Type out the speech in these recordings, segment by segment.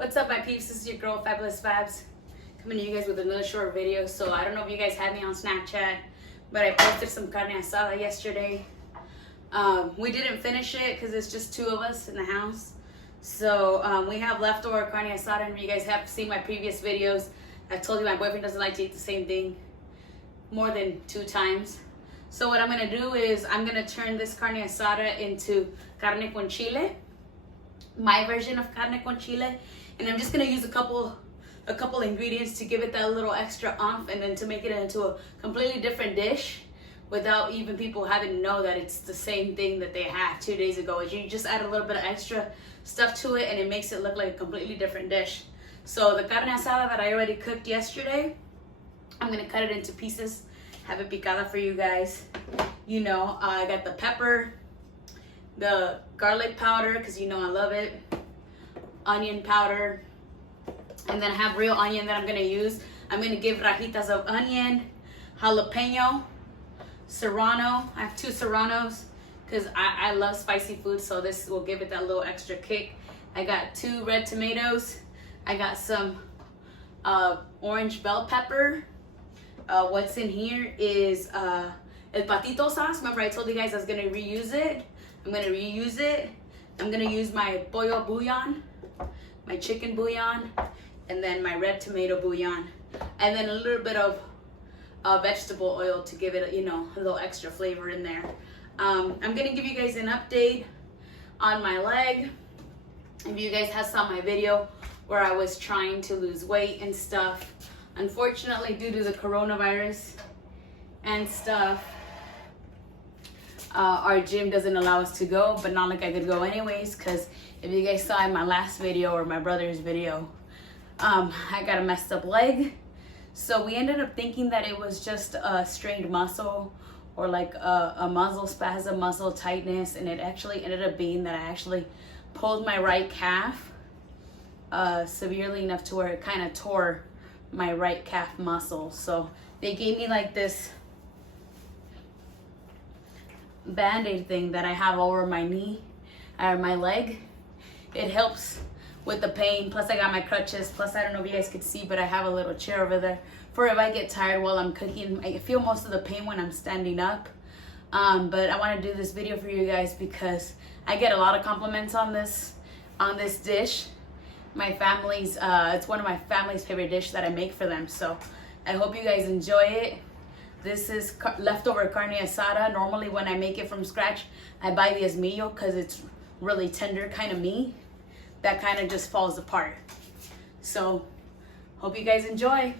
What's up, my peeps? This is your girl, Fabulous Fabs, coming to you guys with another short video. So I don't know if you guys had me on Snapchat, but I posted some carne asada yesterday. We didn't finish it because it's just two of us in the house. So we have leftover carne asada, and you guys have seen my previous videos. I told you my boyfriend doesn't like to eat the same thing more than 2 times. So what I'm gonna do is I'm gonna turn this carne asada into carne con chile, my version of carne con chile, and I'm just gonna use a couple ingredients to give it that little extra oomph, and then to make it into a completely different dish without even people having to know that it's the same thing that they had 2 days ago. You just add a little bit of extra stuff to it, and it makes it look like a completely different dish. So the carne asada that I already cooked yesterday, I'm gonna cut it into pieces, have it picada for you guys. You know, I got the pepper, the garlic powder, because you know I love it, onion powder, and then I have real onion that I'm gonna use. I'm gonna give rajitas of onion, jalapeno, serrano. I have 2 serranos because I love spicy food, so this will give it that little extra kick. I got 2 red tomatoes. I got some orange bell pepper. What's in here is el patito sauce. Remember I told you guys I was gonna reuse it. I'm gonna reuse it. I'm gonna use my pollo bouillon, my chicken bouillon, and then my red tomato bouillon, and then a little bit of vegetable oil to give it, you know, a little extra flavor in there. I'm gonna give you guys an update on my leg. If you guys have saw my video where I was trying to lose weight and stuff, unfortunately due to the coronavirus and stuff, our gym doesn't allow us to go, but not like I could go anyways, because if you guys saw in my last video or my brother's video, I got a messed up leg. So we ended up thinking that it was just a strained muscle or like a muscle spasm, muscle tightness, and it actually ended up being that I actually pulled my right calf severely enough to where it kind of tore my right calf muscle. So they gave me like this band-aid thing that I have over my knee or my leg. It helps with the pain, plus I got my crutches, plus I don't know if you guys could see, but I have a little chair over there for if I get tired while I'm cooking. I feel most of the pain when I'm standing up, but I want to do this video for you guys because I get a lot of compliments on this dish. My family's it's one of my family's favorite dish that I make for them, so I hope you guys enjoy it. This is leftover carne asada. Normally when I make it from scratch, I buy the esmillo because it's really tender, kind of meat that kind of just falls apart. So hope you guys enjoy.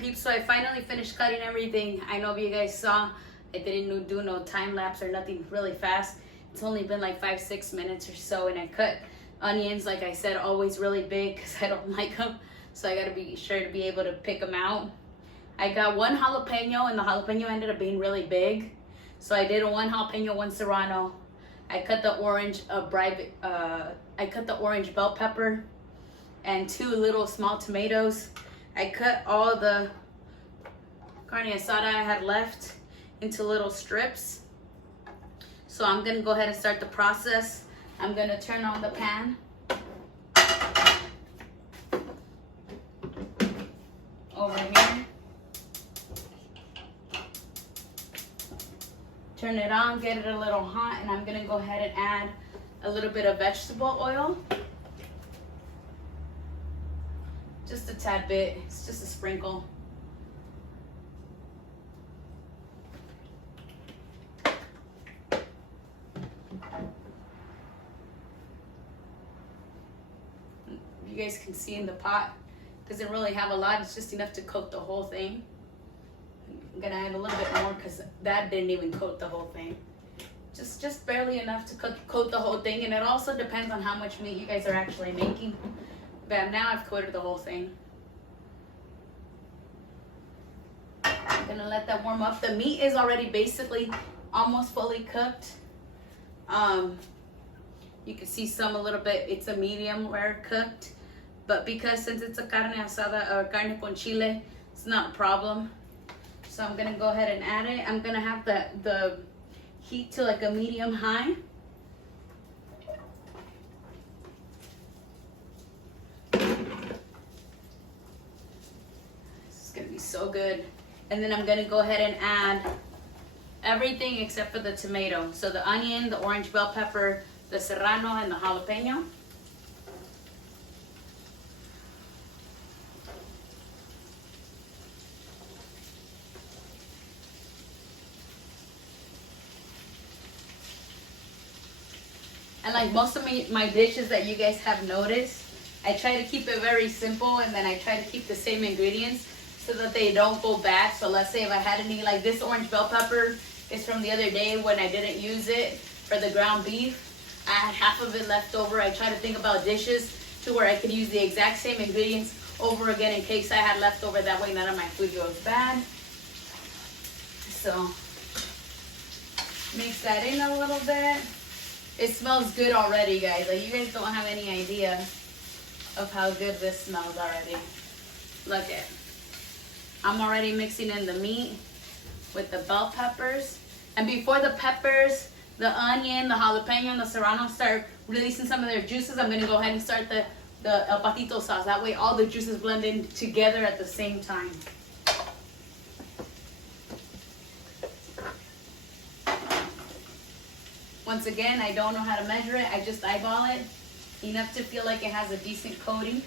peeps, so I finally finished cutting everything. I know if you guys saw, I didn't do no time lapse or nothing really fast. It's only been like 5-6 minutes or so, and I cut onions, like I said, always really big because I don't like them. So I gotta be sure to be able to pick them out. I got one jalapeno, and the jalapeno ended up being really big. So I did one jalapeno, one serrano. I cut the orange I cut the orange bell pepper and 2 little small tomatoes. I cut all the carne asada I had left into little strips. So I'm gonna go ahead and start the process. I'm gonna turn on the pan. Over here. Turn it on, get it a little hot, and I'm gonna go ahead and add a little bit of vegetable oil. Just a tad bit, it's just a sprinkle. You guys can see in the pot, doesn't really have a lot, it's just enough to coat the whole thing. I'm gonna add a little bit more because that didn't even coat the whole thing. Just barely enough to coat the whole thing, and it also depends on how much meat you guys are actually making. But now I've coated the whole thing. I'm gonna let that warm up. The meat is already basically almost fully cooked. You can see some a little bit, it's a medium rare cooked. But because since it's a carne asada or carne con chile, it's not a problem. So I'm gonna go ahead and add it. I'm gonna have the heat to like a medium high. This is gonna be so good. And then I'm gonna go ahead and add everything except for the tomato. So the onion, the orange bell pepper, the serrano, and the jalapeno. And like most of my dishes that you guys have noticed, I try to keep it very simple, and then I try to keep the same ingredients so that they don't go bad. So let's say if I had any, like this orange bell pepper is from the other day when I didn't use it for the ground beef. I had half of it left over. I try to think about dishes to where I could use the exact same ingredients over again in case I had left over. That way none of my food goes bad. So mix that in a little bit. It smells good already, guys. Like, you guys don't have any idea of how good this smells already. Look at it. I'm already mixing in the meat with the bell peppers. And before the peppers, the onion, the jalapeno, and the serrano start releasing some of their juices, I'm going to go ahead and start the El Patito sauce. That way all the juices blend in together at the same time. Once again, I don't know how to measure it. I just eyeball it enough to feel like it has a decent coating.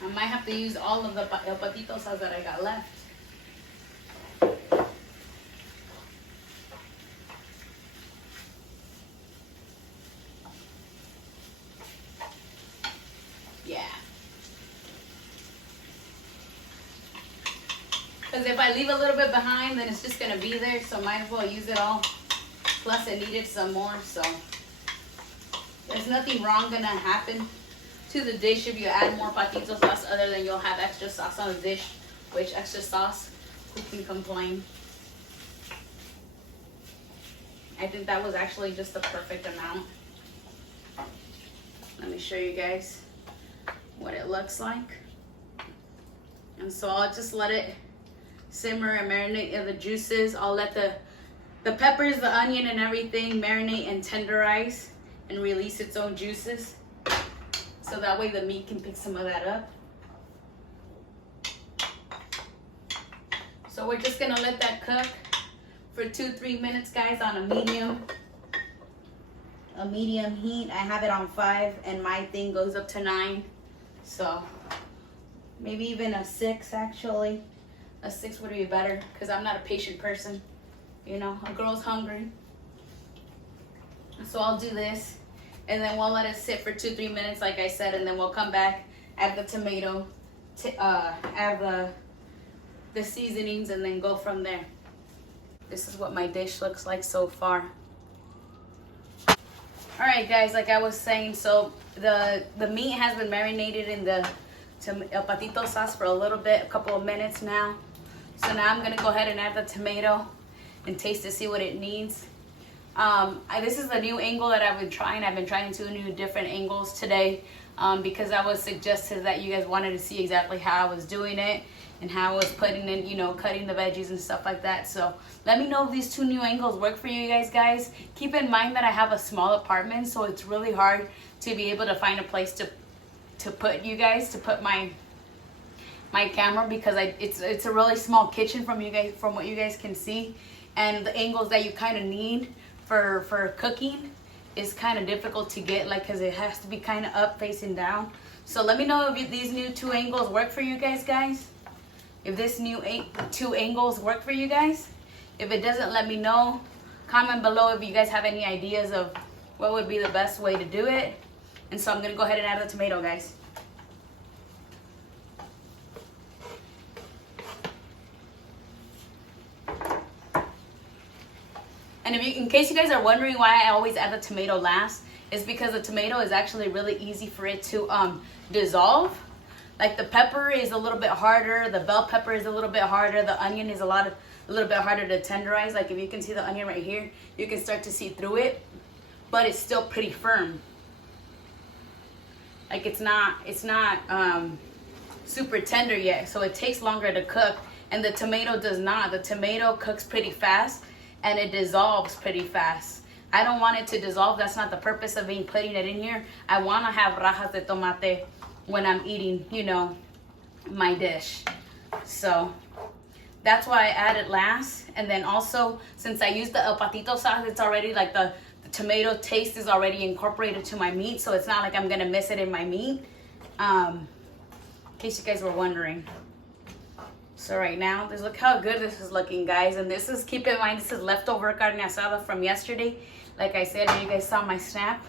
I might have to use all of the El Patito sauce that I got left. Yeah. Because if I leave a little bit behind, then it's just going to be there. So might as well use it all. Plus it needed some more. So there's nothing wrong going to happen to the dish if you add more patito sauce, other than you'll have extra sauce on the dish. Which extra sauce, who can complain? I think that was actually just the perfect amount. Let me show you guys what it looks like. And so I'll just let it simmer and marinate in the juices. I'll let the peppers, the onion, and everything marinate and tenderize and release its own juices. So that way the meat can pick some of that up. So we're just gonna let that cook for 2-3 minutes, guys, on a medium. a medium heat. I have it on 5 and my thing goes up to 9. So maybe even a 6 actually. A 6 would be better because I'm not a patient person. You know, a girl's hungry. So I'll do this and then we'll let it sit for 2-3 minutes like I said, and then we'll come back, add the tomato, add the seasonings, and then go from there. This is what my dish looks like so far. Alright guys, like I was saying, so the meat has been marinated in the el patito sauce for a little bit, a couple of minutes now. So now I'm gonna go ahead and add the tomato and taste to see what it needs. This is a new angle that I've been trying. I've been trying 2 new different angles today because I was suggested that you guys wanted to see exactly how I was doing it and how I was putting in, you know, cutting the veggies and stuff like that. So let me know if these 2 new angles work for you guys. Keep in mind that I have a small apartment, so it's really hard to be able to find a place to put you guys, to put my camera, because it's a really small kitchen from what you guys can see, and the angles that you kind of need for cooking is kind of difficult to get, like, because it has to be kind of up facing down. So let me know if these new 2 angles work for you guys. If this new 2 angles work for you guys. If it doesn't, let me know. Comment below if you guys have any ideas of what would be the best way to do it. And so I'm gonna go ahead and add the tomato, guys. And in case you guys are wondering why I always add the tomato last, is because the tomato is actually really easy for it to dissolve. Like the pepper is a little bit harder, the bell pepper is a little bit harder, the onion is a little bit harder to tenderize. Like if you can see the onion right here, you can start to see through it, but it's still pretty firm. Like it's not super tender yet, so it takes longer to cook. And the tomato does not. The tomato cooks pretty fast and it dissolves pretty fast. I don't want it to dissolve. That's not the purpose of me putting it in here. I want to have rajas de tomate when I'm eating, you know, my dish. So that's why I add it last. And then also, since I use the el patito sauce, it's already like the tomato taste is already incorporated to my meat, so it's not like I'm gonna miss it in my meat. In case you guys were wondering. So right now, look how good this is looking, guys. And this is, keep in mind, this is leftover carne asada from yesterday. Like I said, when you guys saw my snap,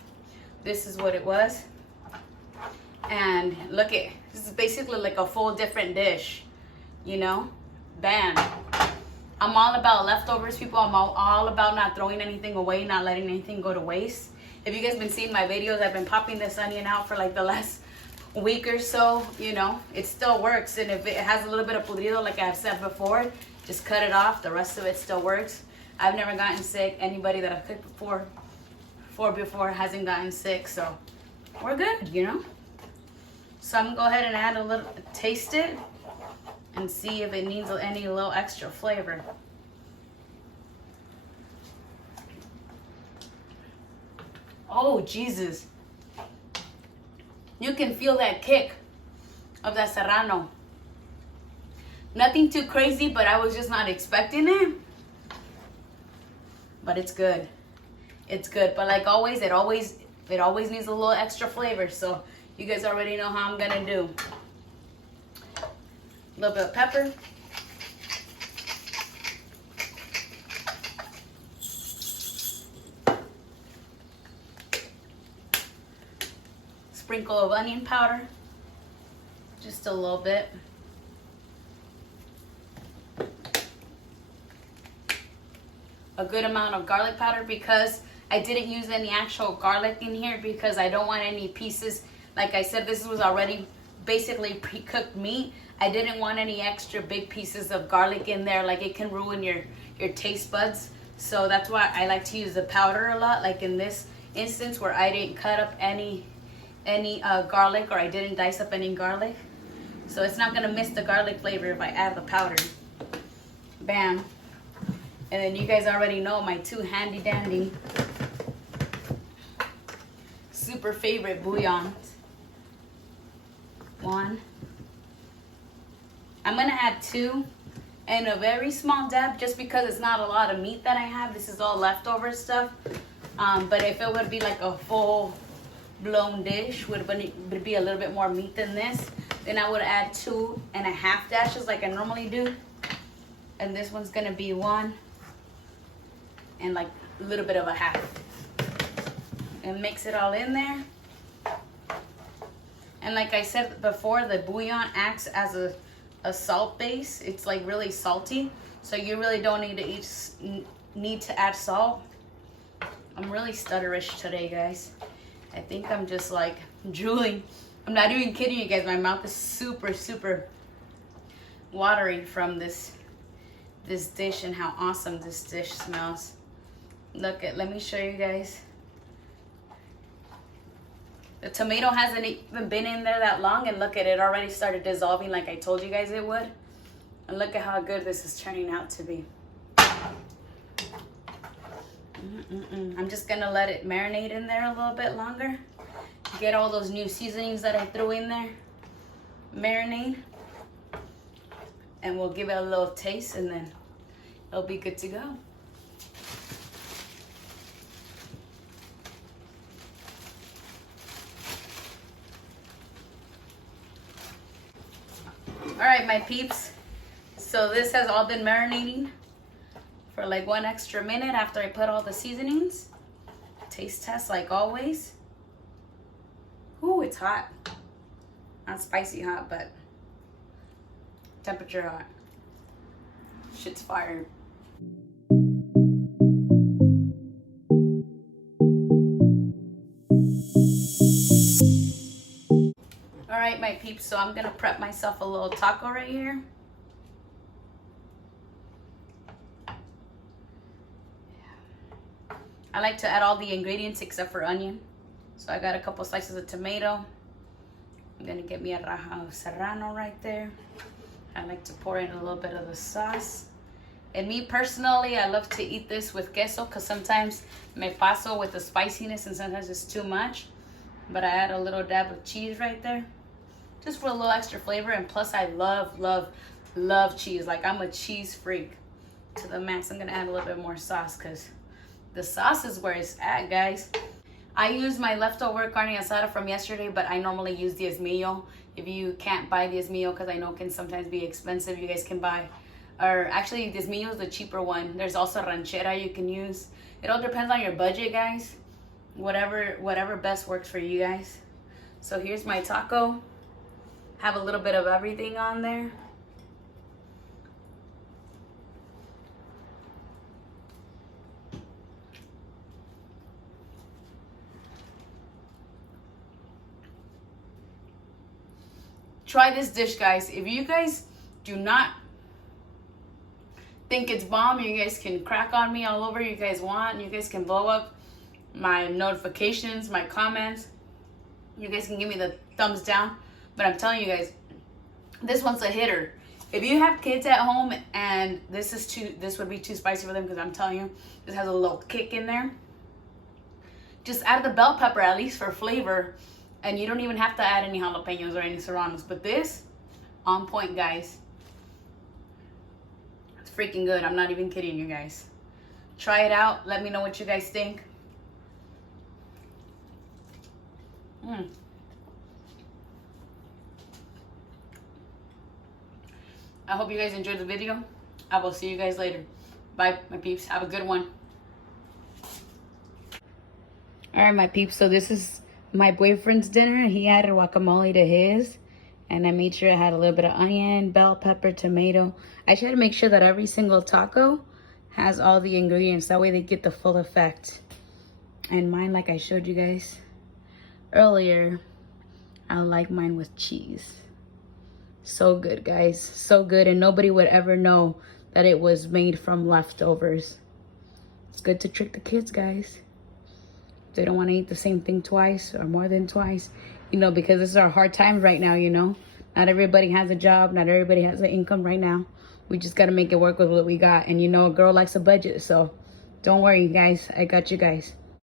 this is what it was. And look at, this is basically like a full different dish, you know? Bam. I'm all about leftovers, people. I'm all about not throwing anything away, not letting anything go to waste. If you guys been seeing my videos, I've been popping this onion out for like the last week or so, you know, it still works. And if it has a little bit of podrido, like I've said before, just cut it off. The rest of it still works. I've never gotten sick. Anybody that I've cooked before hasn't gotten sick, so we're good, you know. So I'm gonna go ahead and add a little, taste it and see if it needs any little extra flavor. Oh Jesus, you can feel that kick of that serrano. Nothing too crazy, but I was just not expecting it. But it's good. It's good. But like always, it always needs a little extra flavor. So you guys already know how I'm gonna do. A little bit of pepper. Sprinkle of onion powder. Just a little bit. A good amount of garlic powder, because I didn't use any actual garlic in here because I don't want any pieces. Like I said, this was already basically pre-cooked meat. I didn't want any extra big pieces of garlic in there, like it can ruin your taste buds. So that's why I like to use the powder a lot, like in this instance where I didn't cut up any garlic, or I didn't dice up any garlic. So it's not gonna miss the garlic flavor if I add the powder. Bam. And then you guys already know my 2 handy dandy super favorite bouillons. 1. I'm gonna add 2 and a very small dab, just because it's not a lot of meat that I have. This is all leftover stuff. But if it would be like a full blown dish, would be a little bit more meat than this, then I would add 2.5 dashes like I normally do. And this one's gonna be 1 and like a little bit of a half. And mix it all in there. And like I said before, the bouillon acts as a salt base. It's like really salty, so you really don't need to add salt. I'm really stutterish today, guys. I think I'm just like drooling. I'm not even kidding you guys. My mouth is super watery from this dish and how awesome this dish smells. Let me show you guys. The tomato hasn't even been in there that long, and look at it already started dissolving like I told you guys it would. And look at how good this is turning out to be. I'm just gonna let it marinate in there a little bit longer. Get all those new seasonings that I threw in there. Marinate. And we'll give it a little taste, and then it'll be good to go. All right, my peeps. So this has all been marinating for like 1 extra minute after I put all the seasonings. Taste test like always. Ooh, it's hot. Not spicy hot, but temperature hot. Shit's fire. All right, my peeps, so I'm gonna prep myself a little taco right here. I like to add all the ingredients except for onion. So I got a couple slices of tomato. I'm gonna get me a raja of serrano right there. I like to pour in a little bit of the sauce. And me personally, I love to eat this with queso because sometimes me paso with the spiciness and sometimes it's too much. But I add a little dab of cheese right there, just for a little extra flavor. And plus I love cheese. Like, I'm a cheese freak to the max. I'm gonna add a little bit more sauce because the sauce is where it's at, guys. I use my leftover carne asada from yesterday, but I normally use the esmillo. If you can't buy the esmillo, because I know it can sometimes be expensive, you guys can buy, or actually the esmillo is the cheaper one. There's also ranchera you can use. It all depends on your budget, guys. Whatever best works for you guys. So here's my taco. Have a little bit of everything on there. Try this dish, guys. If you guys do not think it's bomb, you guys can crack on me all over you guys want. You guys can blow up my notifications, my comments. You guys can give me the thumbs down. But I'm telling you guys, this one's a hitter. If you have kids at home and this would be too spicy for them, because I'm telling you, this has a little kick in there. Just add the bell pepper, at least for flavor. And you don't even have to add any jalapenos or any serranos. But this, on point, guys. It's freaking good. I'm not even kidding you guys. Try it out. Let me know what you guys think. I hope you guys enjoyed the video. I will see you guys later. Bye, my peeps. Have a good one. All right, my peeps. So this is my boyfriend's dinner. He added guacamole to his. And I made sure I had a little bit of onion, bell pepper, tomato. I try to make sure that every single taco has all the ingredients. That way they get the full effect. And mine, like I showed you guys earlier, I like mine with cheese. So good, guys. So good. And nobody would ever know that it was made from leftovers. It's good to trick the kids, guys. They don't want to eat the same thing twice or more than twice, you know, because this is our hard times right now, you know. Not everybody has a job. Not everybody has an income right now. We just got to make it work with what we got. And, you know, a girl likes a budget. So don't worry, guys. I got you guys.